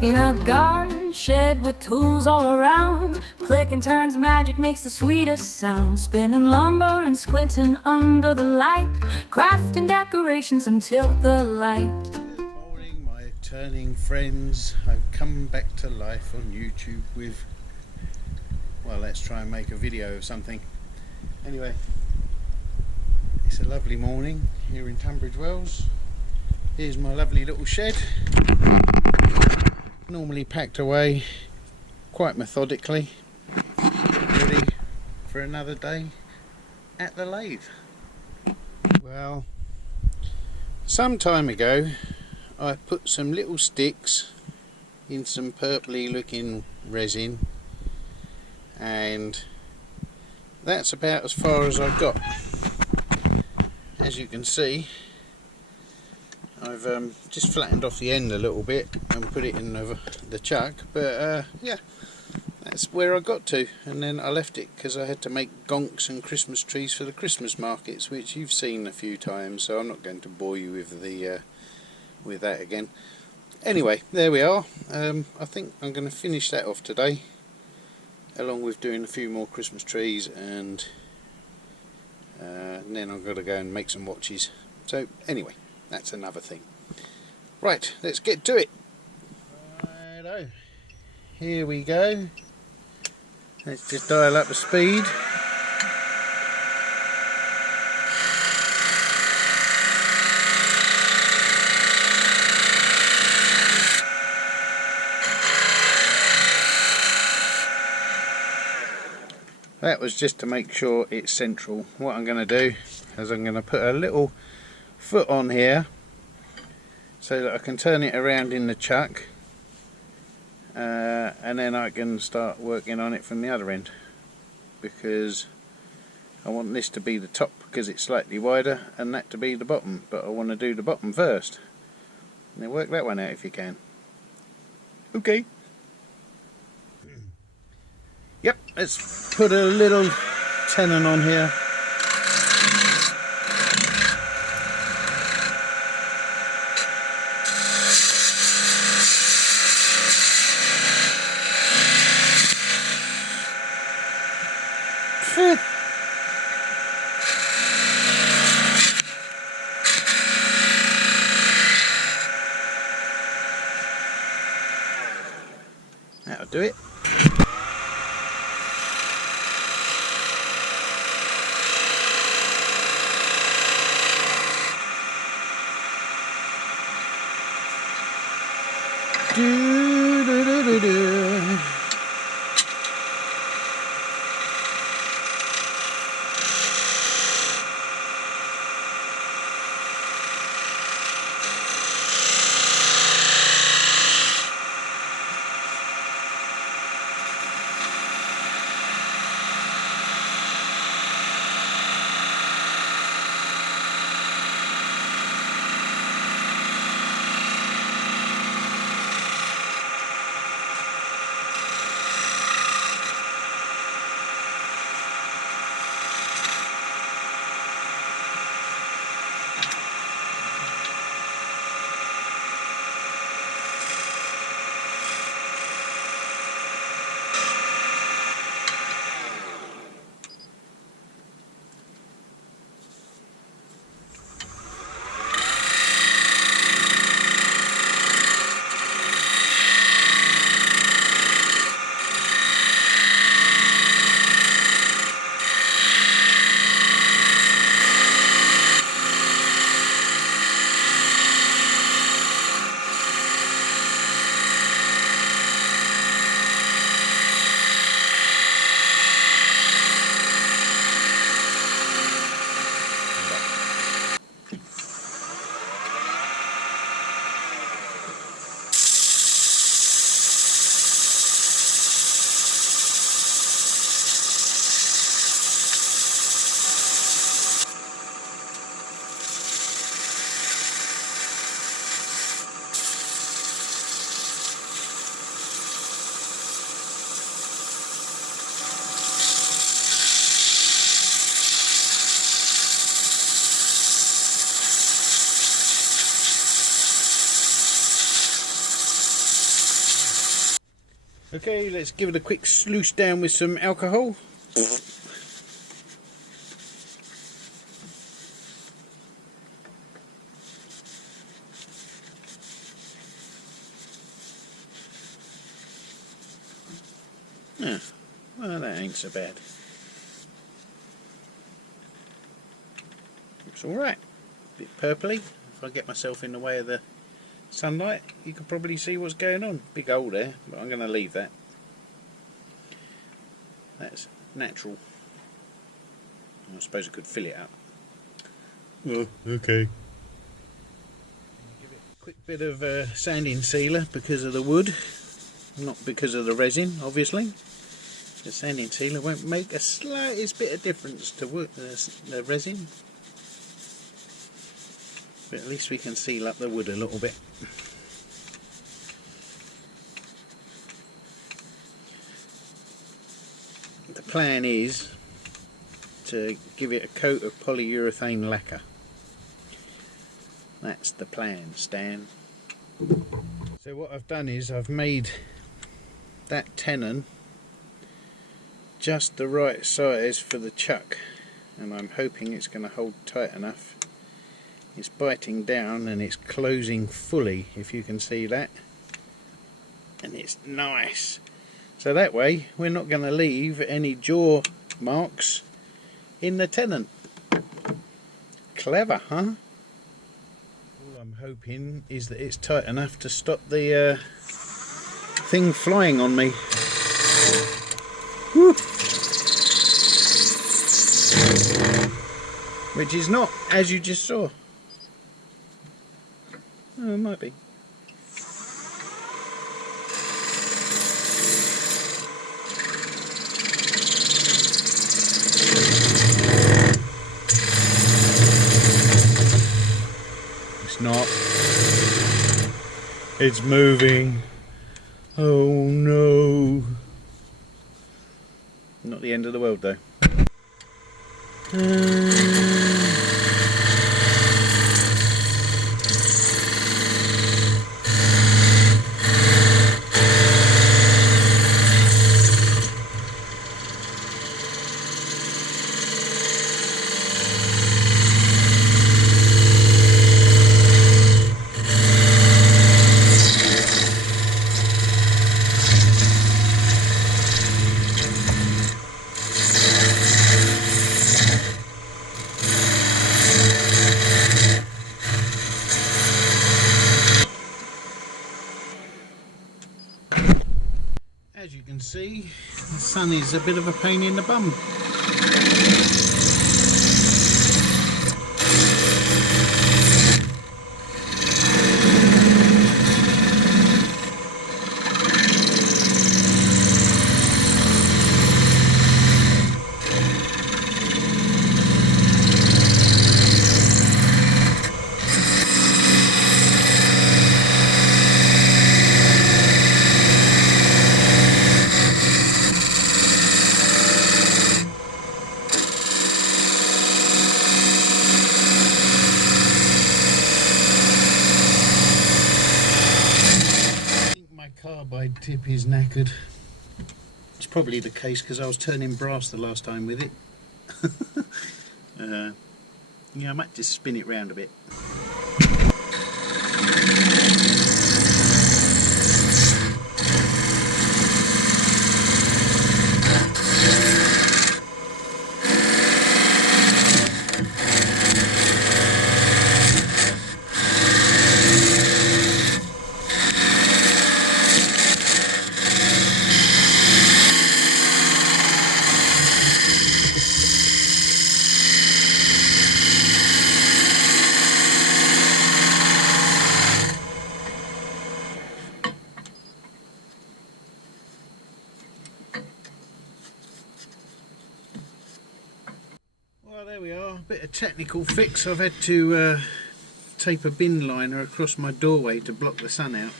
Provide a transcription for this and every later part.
In a garden shed with tools all around, click and turn's magic makes the sweetest sound. Spinning lumber and squinting under the light, crafting decorations until the light. Good morning, my turning friends. I've come back to life on YouTube with, well, let's try and make a video of something. Anyway, it's a lovely morning here in Tunbridge Wells. Here's my lovely little shed, normally packed away quite methodically, ready for another day at the lathe. Well, some time ago I put some little sticks in some purpley looking resin, and that's about as far as I've got. As you can see, I've just flattened off the end a little bit and put it in the chuck, but yeah, that's where I got to. And then I left it because I had to make gonks and Christmas trees for the Christmas markets, which you've seen a few times, so I'm not going to bore you with with that again. Anyway, there we are. I think I'm going to finish that off today, along with doing a few more Christmas trees, and then I've got to go and make some watches. So anyway, that's another thing. Right, let's get to it. Righto, here we go. Let's just dial up the speed. That was just to make sure it's central. What I'm going to do is I'm going to put a little foot on here so that I can turn it around in the chuck, and then I can start working on it from the other end, because I want this to be the top because it's slightly wider and that to be the bottom, but I want to do the bottom first. Now work that one out if you can. Okay. Yep, let's put a little tenon on here. That'll do it. Okay, let's give it a quick sluice down with some alcohol. Yeah, well, that ain't so bad. Looks alright. A bit purpley. If I get myself in the way of the sunlight, you can probably see what's going on. Big hole there, but I'm going to leave that. That's natural. I suppose I could fill it up. Oh, okay. Give it a quick bit of sanding sealer because of the wood, not because of the resin, obviously. The sanding sealer won't make a slightest bit of difference to wood, the resin. But at least we can seal up the wood a little bit. The plan is to give it a coat of polyurethane lacquer. That's the plan, Stan. So what I've done is I've made that tenon just the right size for the chuck, and I'm hoping it's going to hold tight enough. It's biting down and it's closing fully, if you can see that, and it's nice. So that way we're not going to leave any jaw marks in the tenon. Clever, huh? All I'm hoping is that it's tight enough to stop the thing flying on me. Woo. Which is not, as you just saw. Oh, it might be. It's not. It's moving. Oh no. Not the end of the world though. As you can see, the sun is a bit of a pain in the bum. Carbide tip is knackered. It's probably the case because I was turning brass the last time with it. Yeah, I might just spin it round a bit. Well, there we are, a bit of technical fix. I've had to tape a bin liner across my doorway to block the sun out.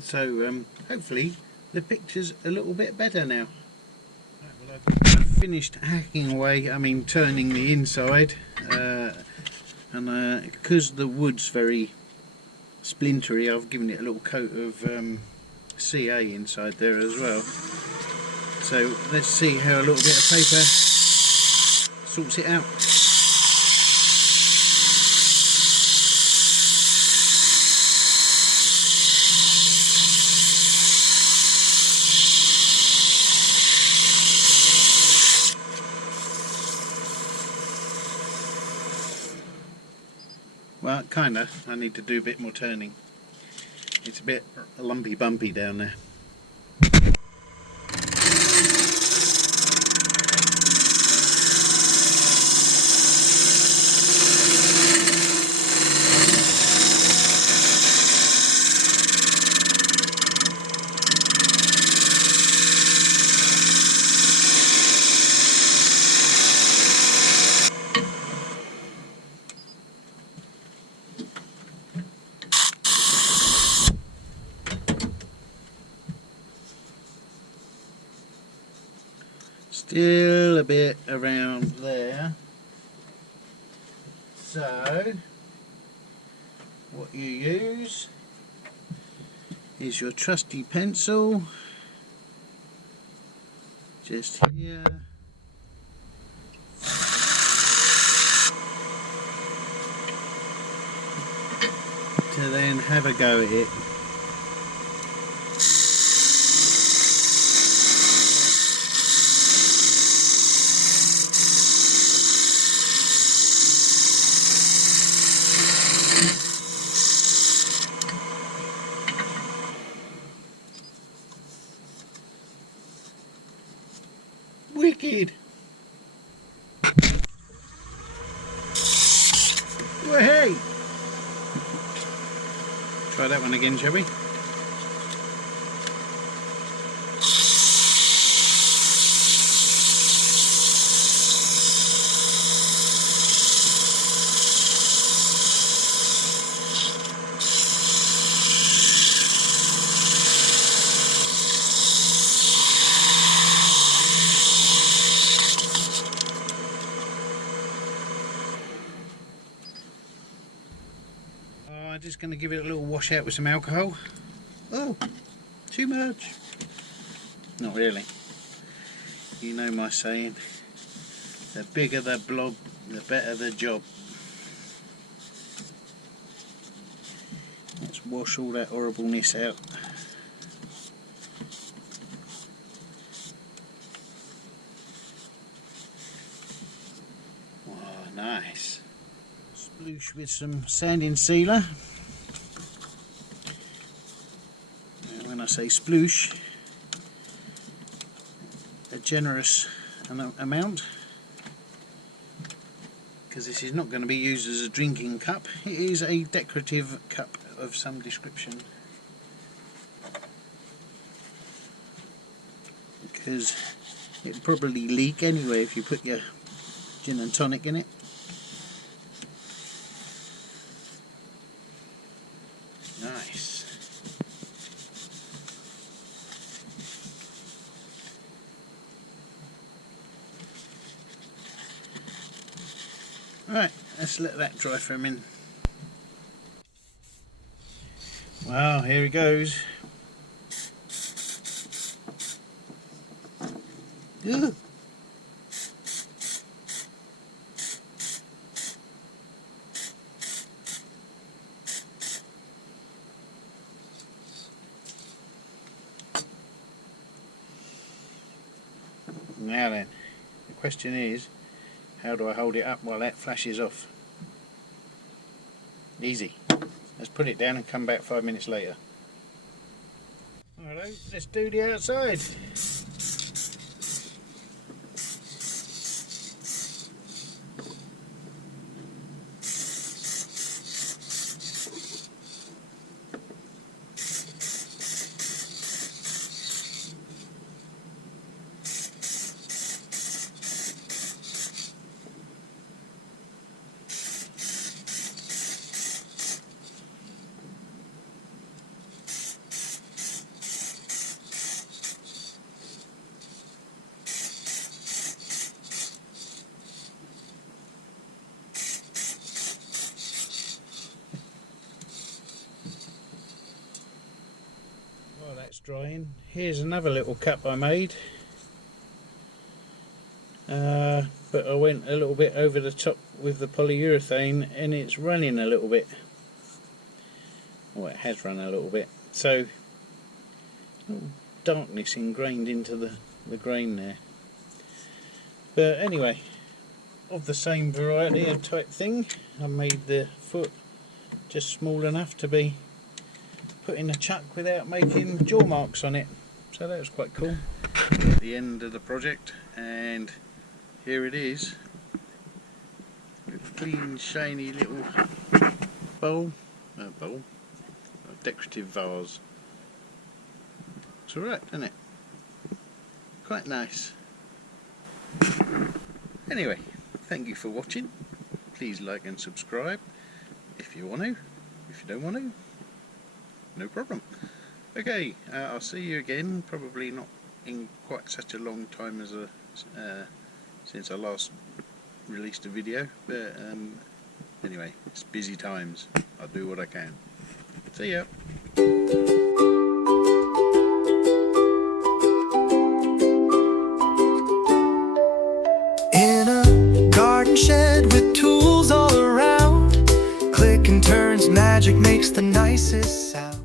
So hopefully the picture's a little bit better now. Right, well, I've finished hacking away, turning the inside, and because the wood's very splintery, I've given it a little coat of CA inside there as well. So let's see how a little bit of paper sorts it out. Well, kinda. I need to do a bit more turning. It's a bit lumpy bumpy down there. Still a bit around there. So what you use is your trusty pencil, just here, to then have a go at it. Wicked! Well, hey! Try that one again, shall we? I'm just going to give it a little wash out with some alcohol. Oh, too much. Not really. You know my saying, the bigger the blob, the better the job. Let's wash all that horribleness out. Oh, nice. Sploosh with some sanding sealer. And when I say sploosh, a generous amount, because this is not going to be used as a drinking cup. It is a decorative cup of some description, because it'll probably leak anyway if you put your gin and tonic in it. Nice. Right, let's let that dry for a minute. Well, here he goes. Ugh. Now then, the question is, how do I hold it up while that flashes off? Easy. Let's put it down and come back 5 minutes later. Alright, let's do the outside. that's drying. Here's another little cup I made, but I went a little bit over the top with the polyurethane and it's running a little bit. Well, it has run a little bit, so darkness ingrained into the grain there. But anyway, of the same variety of type thing, I made the foot just small enough to be put in a chuck without making jaw marks on it, so that was quite cool. At the end of the project, and here it is, with a clean shiny little bowl, a decorative vase. It's alright, isn't it? Quite nice. Anyway, thank you for watching. Please like and subscribe if you want to. If you don't want to, no problem. Okay, I'll see you again, probably not in quite such a long time as since I last released a video, but anyway, it's busy times. I'll do what I can. See ya. In a garden shed with tools all around, click and turns magic makes the nicest sound.